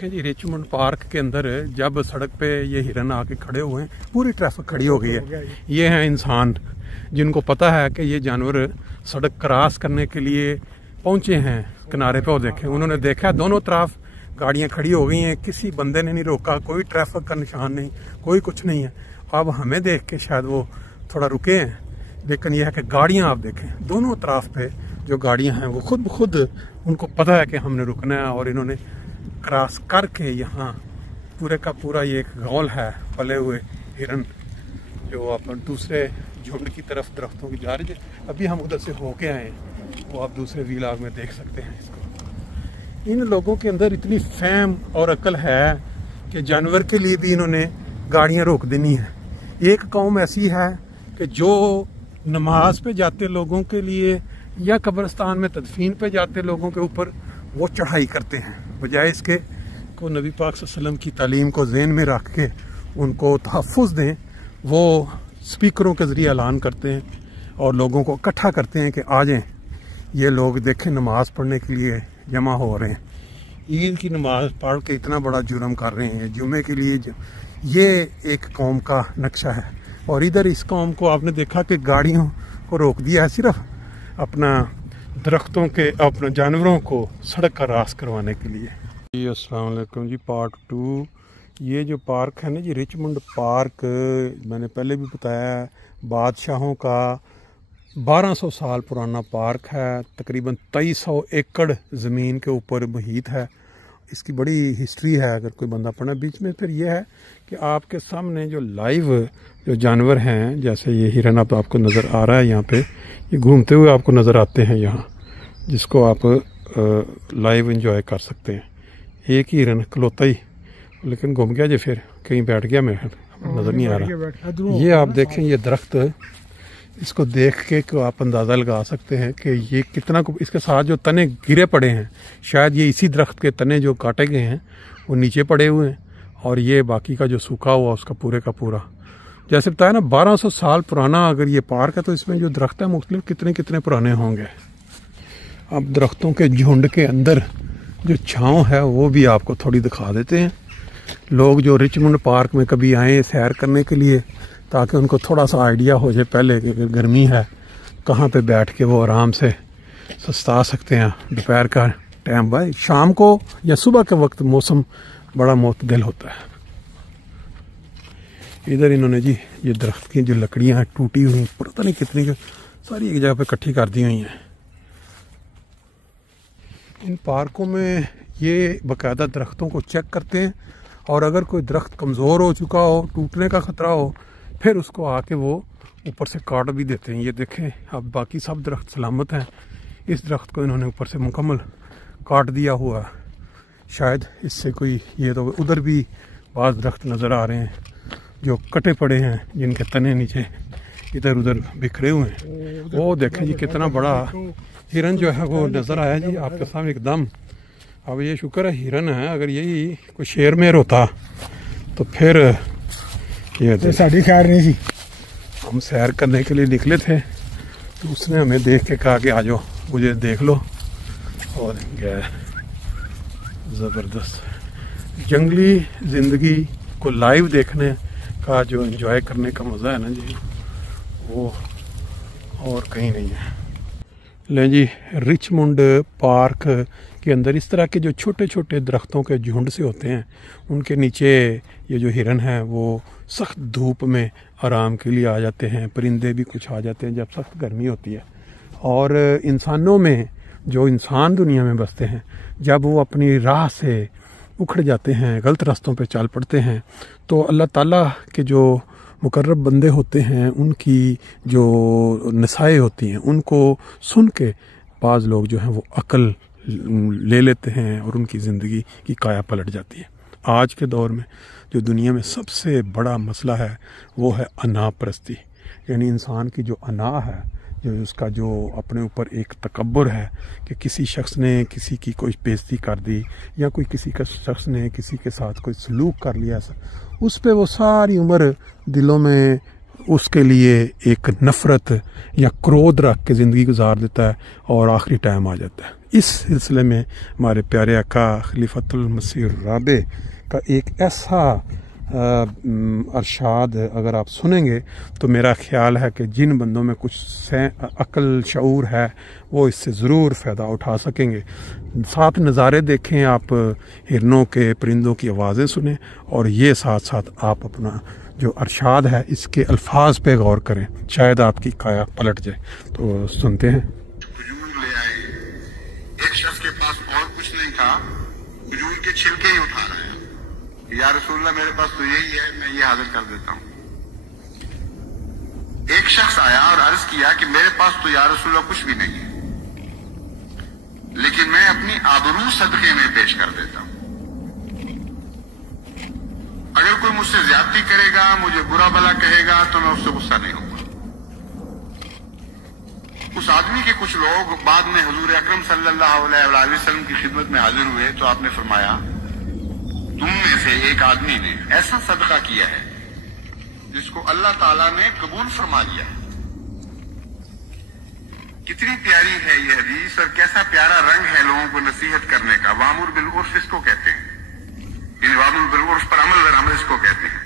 जी Richmond park के अंदर जब सड़क पे ये हिरन आके खड़े हुए हैं, पूरी ट्रैफिक खड़ी हो गई है। ये हैं इंसान जिनको पता है कि ये जानवर सड़क क्रॉस करने के लिए पहुंचे हैं किनारे पे। और देखें, उन्होंने देखा दोनों तरफ गाड़ियां खड़ी हो गई हैं, किसी बंदे ने नहीं रोका, कोई ट्रैफिक का निशान नहीं, कोई कुछ नहीं है। अब हमें देख के शायद वो थोड़ा रुके हैं, लेकिन यह है कि गाड़ियां आप देखें दोनों तरफ पे जो गाड़ियां हैं वो खुद उनको पता है कि हमने रुकना है, और इन्होंने क्रॉस करके यहाँ पूरे का पूरा ये एक गौल है पले हुए हिरन जो अपन दूसरे झुंड की तरफ दरख्तों की जा रही है। अभी हम उधर से होके आए हैं, वो आप दूसरे व्लॉग में देख सकते हैं इसको। इन लोगों के अंदर इतनी फहम और अकल है कि जानवर के लिए भी इन्होंने गाड़ियां रोक देनी है। एक कौम ऐसी है कि जो नमाज पे जाते लोगों के लिए या कब्रिस्तान में तदफीन पे जाते लोगों के ऊपर वो चढ़ाई करते हैं, बजाय इसके को नबी पाक सल्लल्लाहु अलैहि वसल्लम की तालीम को ज़हन में रख के उनको तहफ़्फ़ुज़ दें। वो स्पीकरों के ज़रिए ऐलान करते हैं और लोगों को इकट्ठा करते हैं कि आ जाएं, ये लोग देखें नमाज़ पढ़ने के लिए जमा हो रहे हैं। ईद की नमाज़ पढ़ के इतना बड़ा जुर्म कर रहे हैं जुम्मे के लिए। ये एक कौम का नक्शा है। और इधर इस कौम को आपने देखा कि गाड़ियों को रोक दिया है सिर्फ अपना दरख्तों के अपने जानवरों को सड़क का रास करवाने के लिए। जी अस्सलाम वालेकुम जी, पार्ट 2। ये जो पार्क है ना जी, रिचमंड पार्क, मैंने पहले भी बताया बादशाहों का 1200 साल पुराना पार्क है। तकरीबन 2300 एकड़ ज़मीन के ऊपर मुहित है। इसकी बड़ी हिस्ट्री है अगर कोई बंदा पढ़ना। बीच में फिर यह है कि आपके सामने जो लाइव जो जानवर हैं, जैसे ये हिरन अब आपको नज़र आ रहा है यहाँ पे, ये घूमते हुए आपको नज़र आते हैं यहाँ, जिसको आप लाइव एंजॉय कर सकते हैं। एक ही हिरन इकलौता ही, लेकिन घूम गया जी, फिर कहीं बैठ गया, मैं नज़र नहीं आ रहा। ये आप देखें, ये दरख्त, इसको देख के को आप अंदाज़ा लगा सकते हैं कि ये कितना, इसके साथ जो तने गिरे पड़े हैं, शायद ये इसी दरख्त के तने जो काटे गए हैं वो नीचे पड़े हुए हैं, और ये बाकी का जो सूखा हुआ उसका पूरे का पूरा, जैसे बताया ना 1200 साल पुराना अगर ये पार्क है, तो इसमें जो दरख्त है मुख्तलिफ कितने पुराने होंगे। अब दरख्तों के झुंड के अंदर जो छाँव है वो भी आपको थोड़ी दिखा देते हैं। लोग जो रिचमंड पार्क में कभी आए सैर करने के लिए, ताकि उनको थोड़ा सा आइडिया हो जाए पहले कि गर्मी है कहाँ पे बैठ के वो आराम से सस्ता सकते हैं। दोपहर का टाइम, भाई शाम को या सुबह के वक्त मौसम बड़ा मुतदिल होता है। इधर इन्होंने जी ये दरख्त की जो लकड़ियाँ टूटी हुई, पता नहीं कितनी, सारी एक जगह पे इकट्ठी कर दी हुई हैं। इन पार्कों में ये बाकायदा दरख्तों को चेक करते हैं, और अगर कोई दरख्त कमज़ोर हो चुका हो, टूटने का ख़तरा हो, फिर उसको आके वो ऊपर से काट भी देते हैं। ये देखें, अब बाकी सब दरख्त सलामत हैं, इस दरख्त को इन्होंने ऊपर से मुकम्मल काट दिया हुआ। शायद इससे कोई, ये तो उधर भी बाज़ दरख्त नज़र आ रहे हैं जो कटे पड़े हैं, जिनके तने नीचे इधर उधर बिखरे हुए हैं। वो देखें जी, कितना बड़ा हिरन जो है वो नज़र आया जी आपके सामने एकदम। अब ये शुक्र है हिरन है, अगर यही कोई शेर मेर होता तो फिर ये साड़ी खैर नहीं थी। हम सैर करने के लिए निकले थे, तो उसने हमें देख के कहा कि आ जाओ, मुझे देख लो, और गया। ज़बरदस्त जंगली ज़िंदगी को लाइव देखने का जो एंजॉय करने का मज़ा है ना जी, वो और कहीं नहीं है। लें जी, रिचमंड पार्क के अंदर इस तरह के जो छोटे छोटे दरख्तों के झुंड से होते हैं, उनके नीचे ये जो हिरन है वो सख्त धूप में आराम के लिए आ जाते हैं। परिंदे भी कुछ आ जाते हैं जब सख्त गर्मी होती है। और इंसानों में, जो इंसान दुनिया में बसते हैं, जब वो अपनी राह से उखड़ जाते हैं, गलत रास्तों पे चल पड़ते हैं, तो अल्लाह ताला के जो मुकर्रब बंदे होते हैं, उनकी जो नसाए होती हैं, उनको सुन के बाज़ लोग जो हैं वो अक्ल ले लेते हैं और उनकी ज़िंदगी की काया पलट जाती है। आज के दौर में जो दुनिया में सबसे बड़ा मसला है वो है अना परस्ती, यानी इंसान की जो अना है, जो उसका जो अपने ऊपर एक तकब्बुर है कि किसी शख्स ने किसी की कोई बेइज्जती कर दी, या कोई किसी का शख्स ने किसी के साथ कोई सलूक कर लिया, उस पे वो सारी उम्र दिलों में उसके लिए एक नफ़रत या क्रोध रख के ज़िंदगी गुजार देता है, और आखिरी टाइम आ जाता है। इस सिलसिले में हमारे प्यारे आका खलीफतुल मसीह राबे का एक ऐसा अरशाद अगर आप सुनेंगे तो मेरा ख्याल है कि जिन बंदों में कुछ अक्ल शऊर है वो इससे ज़रूर फ़ायदा उठा सकेंगे। साथ नज़ारे देखें आप, हिरनों के, परिंदों की आवाज़ें सुनें, और ये साथ साथ आप अपना जो अरशाद है इसके अल्फाज पे गौर करें, शायद आपकी काया पलट जाए। तो सुनते हैं। खजूर ले आए, एक शख्स के पास और कुछ नहीं था, खजूर के छिलके ही उठा रहे हैं। या रसूलल्लाह मेरे पास तो यही है, मैं ये हाजिर कर देता हूँ। एक शख्स आया और अर्ज किया कि मेरे पास तो या रसूलल्लाह कुछ भी नहीं है, लेकिन मैं अपनी आबरू सदके में पेश कर देता हूँ। अगर कोई मुझसे ज्यादती करेगा, मुझे बुरा भला कहेगा, तो मैं उससे गुस्सा नहीं होगा। उस आदमी के कुछ लोग बाद में हुजूर अकरम सल्लल्लाहु अलैहि वसल्लम की खिदमत में हाजिर हुए, तो आपने फरमाया तुम में से एक आदमी ने ऐसा सदका किया है जिसको अल्लाह ताला ने कबूल फरमा लिया है। कितनी प्यारी है ये हदीस और कैसा प्यारा रंग है लोगों को नसीहत करने का। वामुर बिल उर्फ इसको कहते हैं, वामुर बिल उर्फ पर अमल दर अमल इसको कहते हैं।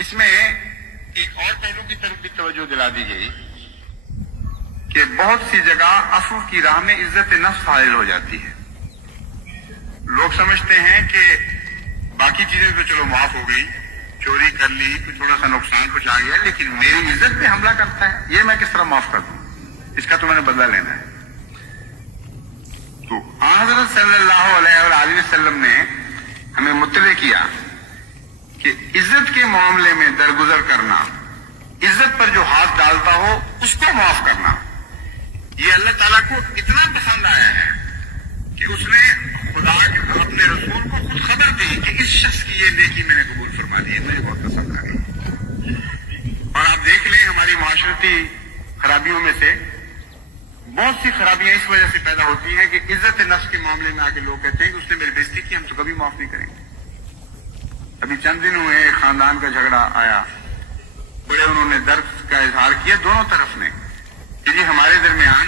इसमें एक और पहलू की तरफ भी तवज्जो दिला दी गई कि बहुत सी जगह अफू की राह में इज्जत नफ्स हासिल हो जाती है। लोग समझते हैं कि बाकी चीजें तो चलो माफ हो गई, चोरी कर ली, तो थोड़ा सा नुकसान कुछ आ गया, लेकिन मेरी इज्जत पे हमला करता है, ये मैं किस तरह माफ कर दूं? इसका तो मैंने बदला लेना है। तो हज़रत सल्लल्लाहु अलैहि वसल्लम ने हमें मुत्तले किया कि इज्जत के मामले में दरगुजर करना, इज्जत पर जो हाथ डालता हो उसको माफ करना, ये अल्लाह ताला को इतना पसंद आया है कि उसने खुदा अपने रसूल को खुद खबर दी कि इस शख्स की ये नेकी मैंने कबूल फरमा दी है, मुझे बहुत पसंद आ गई। और आप देख लें हमारी माशरती खराबियों में से बहुत सी खराबियां इस वजह से पैदा होती हैं कि इज्जत नफ्स के मामले में आके लोग कहते हैं कि उसने मेरी बेइज्जती की, हम तो कभी माफ नहीं करेंगे। अभी चंद दिन हुए एक खानदान का झगड़ा आया, बड़े उन्होंने दर्द का इजहार किया दोनों तरफ ने कि जी हमारे दरमियान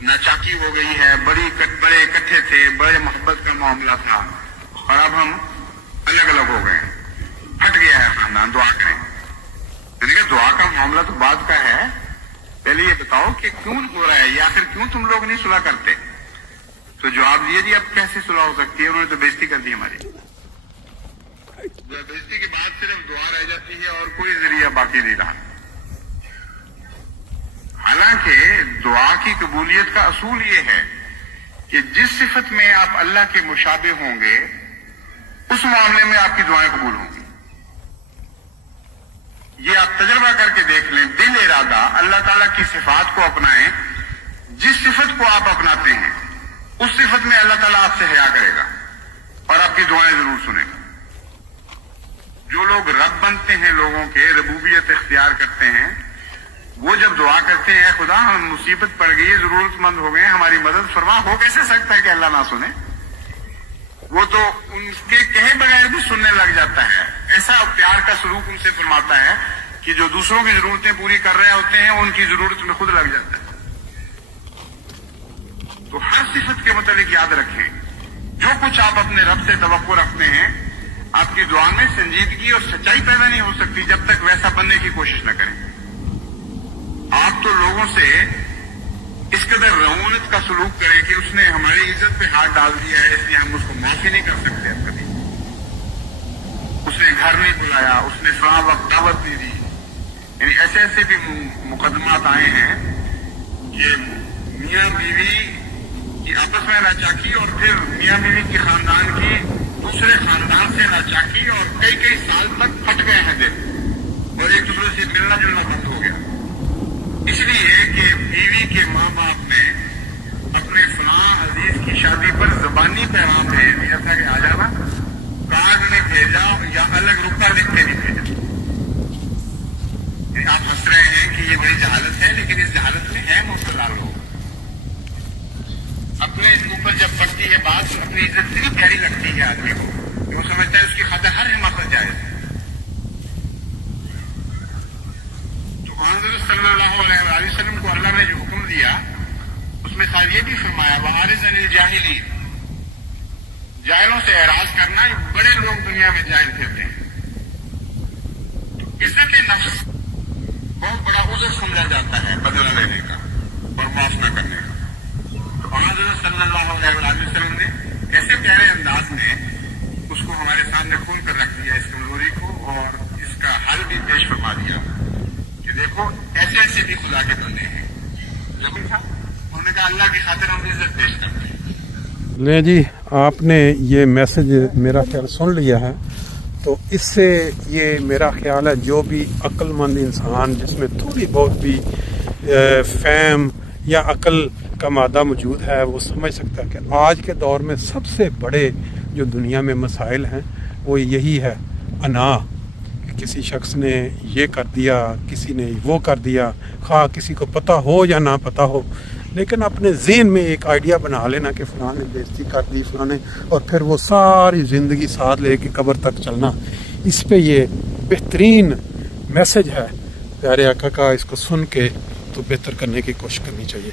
नाचाकी हो गई है, बड़े इकट्ठे थे, बड़े मोहब्बत का मामला था और अब हम अलग अलग हो गए, फट गया है खानदान, दुआ करें। मैंने कहा दुआ का मामला तो बात का है, पहले ये बताओ कि क्यों हो रहा है, या आखिर क्यों तुम लोग नहीं सुलह करते? तो जवाब दिया जी अब कैसे सुलह हो सकती है, उन्होंने तो बेइज्जती कर दी हमारी। बेइज्जती के बाद सिर्फ दुआ रह जाती है और कोई जरिया बाकी नहीं रहा। हालांकि दुआ की कबूलियत का असूल ये है कि जिस सिफत में आप अल्लाह के मुशाबे होंगे उस मामले में आपकी दुआएं कबूल होंगी। ये आप तजर्बा करके देख लें, दिल इरादा अल्लाह ताला की सिफात को अपनाएं, जिस सिफत को आप अपनाते हैं उस सिफत में अल्लाह ताला आपसे हया करेगा और आपकी दुआएं जरूर सुनेगा। जो लोग रब बनते हैं, लोगों के रबूबियत इख्तियार करते हैं, वो जब दुआ करते हैं खुदा हम मुसीबत पड़ गई, जरूरतमंद हो गए, हमारी मदद फरमा, हो कैसे सकता है कि अल्लाह ना सुने? वो तो उनके कहे बगैर भी सुनने लग जाता है। ऐसा प्यार का सलूक उनसे फरमाता है कि जो दूसरों की जरूरतें पूरी कर रहे होते हैं उनकी जरूरत में खुद लग जाता है। तो हर सिफत के मुताबिक याद रखें, जो कुछ आप अपने रब से तवक्को रखते हैं, आपकी दुआ में संजीदगी और सच्चाई पैदा नहीं हो सकती जब तक वैसा बनने की कोशिश न करें। आप तो लोगों से इस कदर रऊनत का सलूक करें कि उसने हमारी इज्जत पे हाथ डाल दिया है इसलिए हम उसको माफी नहीं कर सकते। अब कभी उसने घर नहीं बुलाया, उसने फलां वक्त दावत नहीं दी, यानी ऐसे ऐसे भी मुकदमात आए हैं कि मियाँ बीवी की आपस में नाचाकी और फिर मियाँ बीवी के खानदान की दूसरे खानदान से नाचाकी और कई कई साल तक फट गए हैं दिल और एक दूसरे से मिलना जुलना बंद हो गया, इसलिए कि बीवी के माँ बाप ने अपने फलां अजीज की शादी पर जबानी पैगाम भेज दिया था कि आ जाना, कार्ड ने भेजा या अलग रुपया लिख के नहीं भेजा। आप हंस रहे हैं कि ये बड़ी जहालत है, लेकिन इस जहालत में है मुबतला लोग। अपने ऊपर जब पड़ती है बात तो अपनी इज्जत इतनी प्यारी लगती है आदमी को, वो समझता है उसकी खातिर हर हिम्मत जायज है। तो हज़रत सल्लल्लाहु अलैहि वसल्लम को अल्लाह ने जो हुक्म दिया जाहिलों से एराज करना, ये बड़े लोग दुनिया में जाहिल फिरते हैं। इज्जत नफ्स बहुत बड़ा उज़र समझा जाता है बदला लेने का और माफ न करने का। तो हज़रत सल्लल्लाहु अलैहि वसल्लम ने ऐसे प्यारे अंदाज में उसको हमारे सामने खोल कर रख दिया, इस कमजोरी को, और इसका हल भी पेश फरमा दिया कि देखो ऐसे ऐसे भी खुदा के बंदे हैं। लेकिन उन्होंने कहा अल्लाह की खातिर हम इज्जत पेश करते हैं। ले जी, आपने ये मैसेज मेरा ख्याल सुन लिया है। तो इससे ये मेरा ख्याल है जो भी अक्लमंद इंसान जिसमें थोड़ी बहुत भी फहम या अक्ल का मादा मौजूद है वो समझ सकता है कि आज के दौर में सबसे बड़े जो दुनिया में मसाइल हैं वो यही है, अना। किसी शख्स ने ये कर दिया, किसी ने वो कर दिया, खा किसी को पता हो या ना पता हो, लेकिन अपने ज़हन में एक आइडिया बना लेना कि फ़लाँ ने बेइज्जती कर दी फ़लाँ, और फिर वो सारी ज़िंदगी साथ लेके कब्र तक चलना। इस पे ये बेहतरीन मैसेज है प्यारे आका का। इसको सुन के तो बेहतर करने की कोशिश करनी चाहिए।